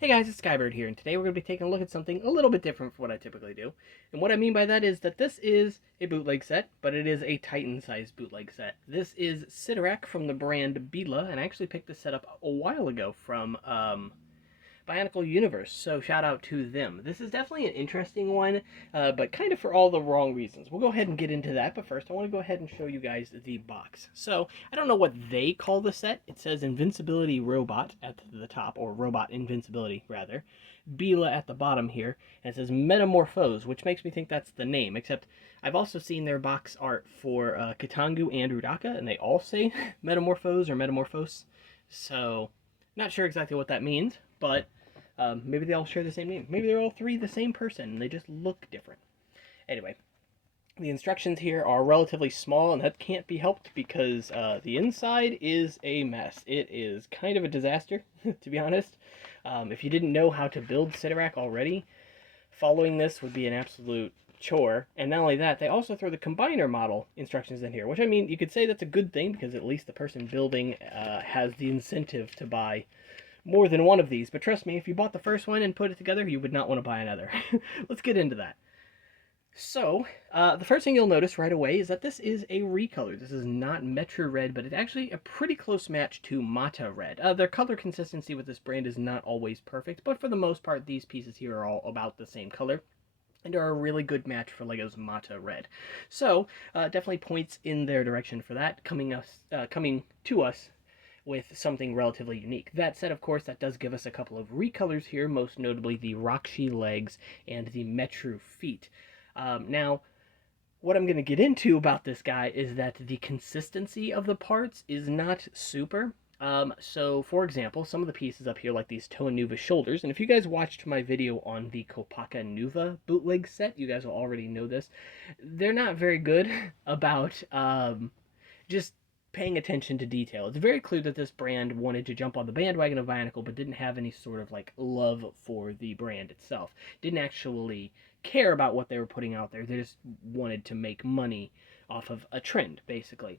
Hey guys, it's Skybird here, and today we're going to be taking a look at something a little bit different from what I typically do. And what I mean by that is that this is a bootleg set, but it is a Titan-sized bootleg set. This is Sidorak from the brand Bila, and I actually picked this set up a while ago from Bionicle Universe, so shout out to them. This is definitely an interesting one, but kind of for all the wrong reasons. We'll go ahead and get into that, but first I want to go ahead and show you guys the box. So, I don't know what they call the set. It says Invincibility Robot at the top, or Robot Invincibility, rather. Bila at the bottom here, and it says Metamorphose, which makes me think that's the name, except I've also seen their box art for Katangu and Rudaka, and they all say Metamorphose or Metamorphose, so not sure exactly what that means, but maybe they all share the same name. Maybe they're all three the same person, and they just look different. Anyway, the instructions here are relatively small, and that can't be helped because the inside is a mess. It is kind of a disaster, to be honest. If you didn't know how to build Sidorak already, following this would be an absolute chore. And not only that, they also throw the combiner model instructions in here, which, I mean, you could say that's a good thing because at least the person building has the incentive to buy more than one of these. But trust me, if you bought the first one and put it together, you would not want to buy another. Let's get into that. So, the first thing you'll notice right away is that this is a recolor. This is not Metro Red, but it's actually a pretty close match to Mata Red. Their color consistency with this brand is not always perfect, but for the most part, these pieces here are all about the same color and are a really good match for LEGO's Mata Red. So, definitely points in their direction for that, coming to us with something relatively unique. That said, of course, that does give us a couple of recolors here, most notably the Rakshi legs and the Metru feet. Now, what I'm going to get into about this guy is that the consistency of the parts is not super. So, for example, some of the pieces up here, like these Toa Nuva shoulders, and if you guys watched my video on the Kopaka Nuva bootleg set, you guys will already know this. They're not very good about just paying attention to detail. It's very clear that this brand wanted to jump on the bandwagon of Bionicle, but didn't have any sort of like love for the brand itself. Didn't actually care about what they were putting out there. They just wanted to make money off of a trend, basically.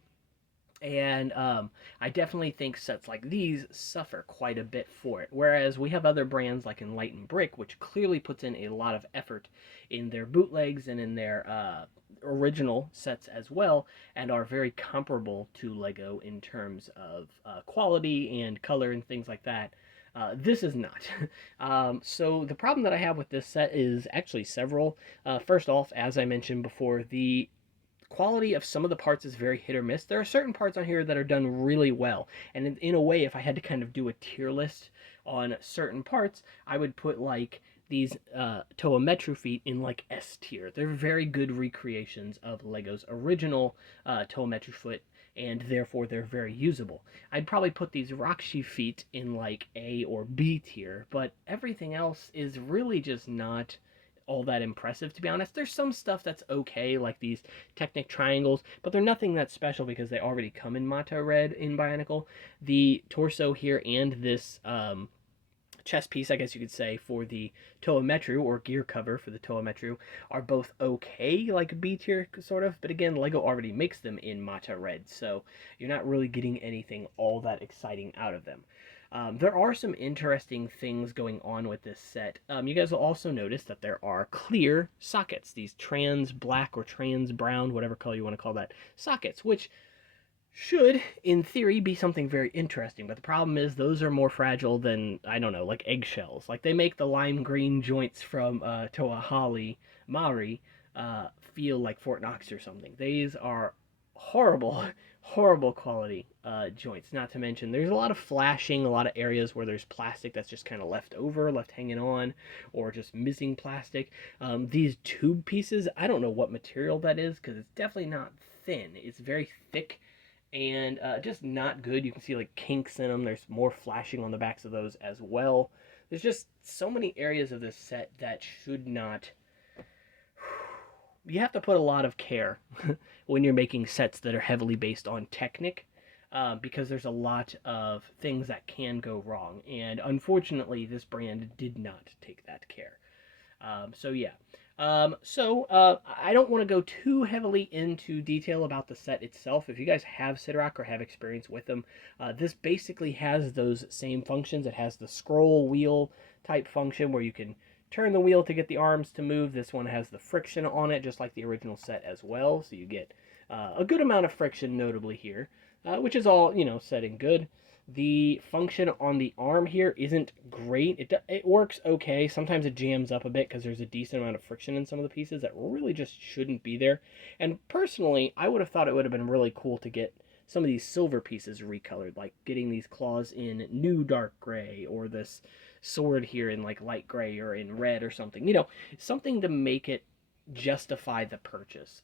And I definitely think sets like these suffer quite a bit for it. Whereas we have other brands like Enlightened Brick, which clearly puts in a lot of effort in their bootlegs and in their original sets as well, and are very comparable to LEGO in terms of quality and color and things like that. This is not. So the problem that I have with this set is actually several. First off, as I mentioned before, the quality of some of the parts is very hit or miss. There are certain parts on here that are done really well, and in a way, if I had to kind of do a tier list on certain parts, I would put like these Toa Metru feet in like S tier. They're very good recreations of LEGO's original Toa Metru foot, and therefore they're very usable. I'd probably put these Rakshi feet in like A or B tier, but everything else is really just not all that impressive, to be honest. There's some stuff that's okay, like these Technic triangles, but they're nothing that special because they already come in Mata Red in Bionicle. The torso here and this chest piece, I guess you could say, for the Toa Metru, or gear cover for the Toa Metru, are both okay, like B tier, sort of, but again, LEGO already makes them in Mata Red, so you're not really getting anything all that exciting out of them. There are some interesting things going on with this set. You guys will also notice that there are clear sockets, these trans black or trans brown, whatever color you want to call that, sockets, which should, in theory, be something very interesting. But the problem is those are more fragile than, I don't know, like eggshells. Like they make the lime green joints from Toa Hali Mari feel like Fort Knox or something. These are horrible, horrible quality joints. Not to mention, there's a lot of flashing, a lot of areas where there's plastic that's just kind of left over, left hanging on, or just missing plastic. These tube pieces, I don't know what material that is because it's definitely not thin. It's very thick and just not good. You can see like kinks in them. There's more flashing on the backs of those as well. There's just so many areas of this set that should not. You have to put a lot of care when you're making sets that are heavily based on Technic, because there's a lot of things that can go wrong, and unfortunately this brand did not take that care. So yeah, I don't want to go too heavily into detail about the set itself. If you guys have Sidorak or have experience with them, this basically has those same functions. It has the scroll wheel type function where you can turn the wheel to get the arms to move. This one has the friction on it, just like the original set as well. So you get a good amount of friction, notably here, which is all, set and good. The function on the arm here isn't great. It works okay. Sometimes it jams up a bit because there's a decent amount of friction in some of the pieces that really just shouldn't be there. And personally, I would have thought it would have been really cool to get some of these silver pieces recolored, like getting these claws in new dark gray, or this sword here in like light gray or in red or something. Something to make it justify the purchase.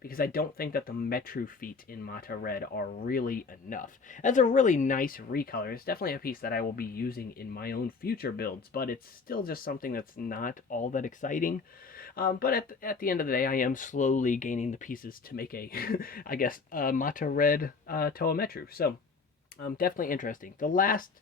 Because I don't think that the Metru feet in Mata Red are really enough. That's a really nice recolor. It's definitely a piece that I will be using in my own future builds, but it's still just something that's not all that exciting. But at the end of the day, I am slowly gaining the pieces to make a, I guess, Mata Red Toa Metru. So, definitely interesting. The last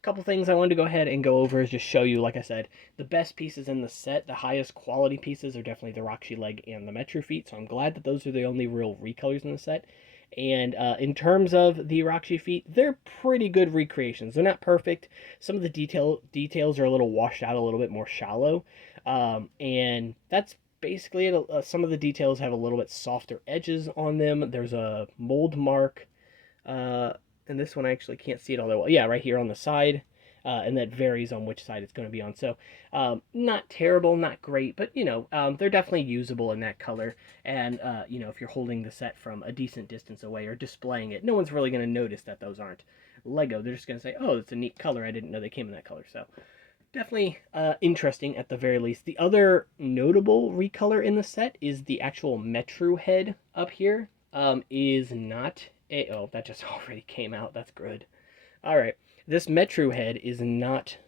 couple things I wanted to go ahead and go over is just show you, like I said, the best pieces in the set. The highest quality pieces are definitely the Rakshi leg and the Metru feet, so I'm glad that those are the only real recolors in the set. And in terms of the Rakshi feet, they're pretty good recreations. They're not perfect. Some of the details are a little washed out, a little bit more shallow, and that's basically it. Some of the details have a little bit softer edges on them. There's a mold mark. And this one I actually can't see it all that well. Yeah, right here on the side, and that varies on which side it's going to be on. So, not terrible, not great, but they're definitely usable in that color. And if you're holding the set from a decent distance away or displaying it, no one's really going to notice that those aren't Lego. They're just going to say, "Oh, it's a neat color. I didn't know they came in that color." So, definitely interesting at the very least. The other notable recolor in the set is the actual Metru head up here. Is not oh, that just already came out. That's good. All right. This Metru head is not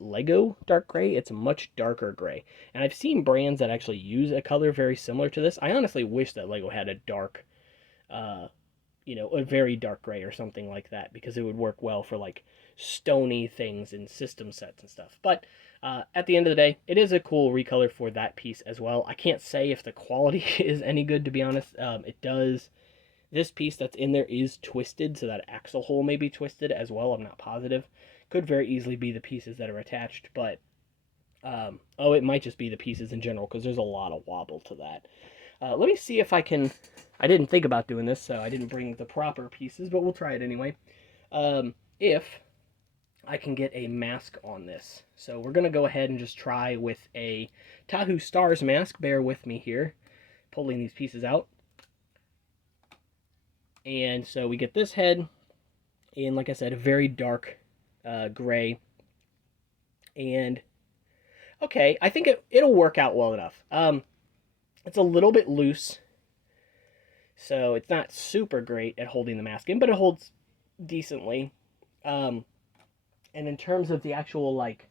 Lego dark gray. It's a much darker gray. And I've seen brands that actually use a color very similar to this. I honestly wish that Lego had a dark, a very dark gray or something like that, because it would work well for like stony things in system sets and stuff. But at the end of the day, it is a cool recolor for that piece as well. I can't say if the quality is any good, to be honest. It does. This piece that's in there is twisted, so that axle hole may be twisted as well. I'm not positive. Could very easily be the pieces that are attached, but it might just be the pieces in general, because there's a lot of wobble to that. Let me see if I can. I didn't think about doing this, so I didn't bring the proper pieces, but we'll try it anyway. If I can get a mask on this. So we're going to go ahead and just try with a Tahu Stars mask. Bear with me here, pulling these pieces out. And so we get this head in, like I said, a very dark gray. And, okay, I think it'll work out well enough. It's a little bit loose, so it's not super great at holding the mask in, but it holds decently. And in terms of the actual, like,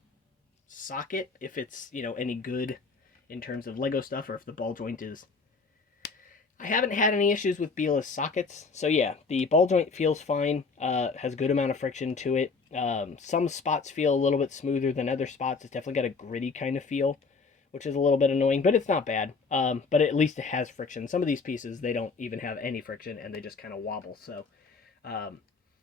socket, if it's, any good in terms of Lego stuff, or if the ball joint is... I haven't had any issues with Biela's sockets, so yeah, the ball joint feels fine, has a good amount of friction to it. Some spots feel a little bit smoother than other spots. It's definitely got a gritty kind of feel, which is a little bit annoying, but it's not bad. But at least it has friction. Some of these pieces, they don't even have any friction, and they just kind of wobble, so...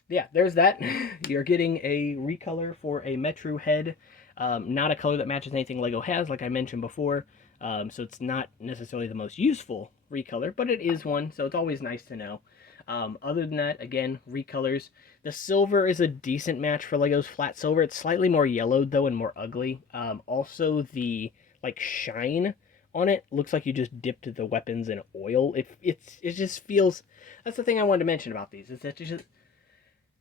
yeah, there's that. You're getting a recolor for a Metru head. Not a color that matches anything Lego has, like I mentioned before. So it's not necessarily the most useful recolor, but it is one, so it's always nice to know. Other than that, again, recolors. The silver is a decent match for Lego's flat silver. It's slightly more yellowed, though, and more ugly. Also, the, like, shine on it looks like you just dipped the weapons in oil. It just feels... That's the thing I wanted to mention about these, is that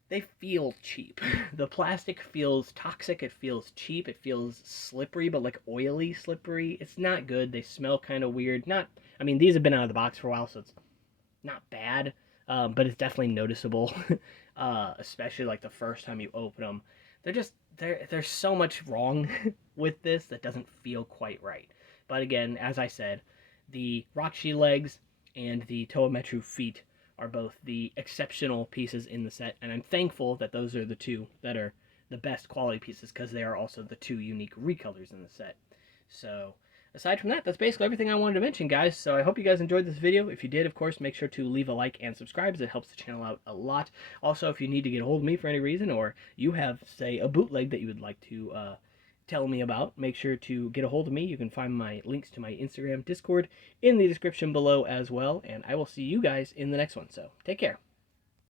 they feel cheap. The plastic feels toxic, it feels cheap, it feels slippery, but like oily slippery. It's not good. They smell kind of weird. These have been out of the box for a while, so it's not bad, but it's definitely noticeable, especially like the first time you open them. There's so much wrong with this that doesn't feel quite right. But again, as I said, the Rakshi legs and the Toa Metru feet are both the exceptional pieces in the set, and I'm thankful that those are the two that are the best quality pieces, because they are also the two unique recolors in the set. So, aside from that, that's basically everything I wanted to mention, guys. So I hope you guys enjoyed this video. If you did, of course, make sure to leave a like and subscribe, as it helps the channel out a lot. Also, if you need to get a hold of me for any reason, or you have, say, a bootleg that you would like to tell me about, make sure to get a hold of me. You can find my links to my Instagram, Discord in the description below as well, and I will see you guys in the next one. So take care.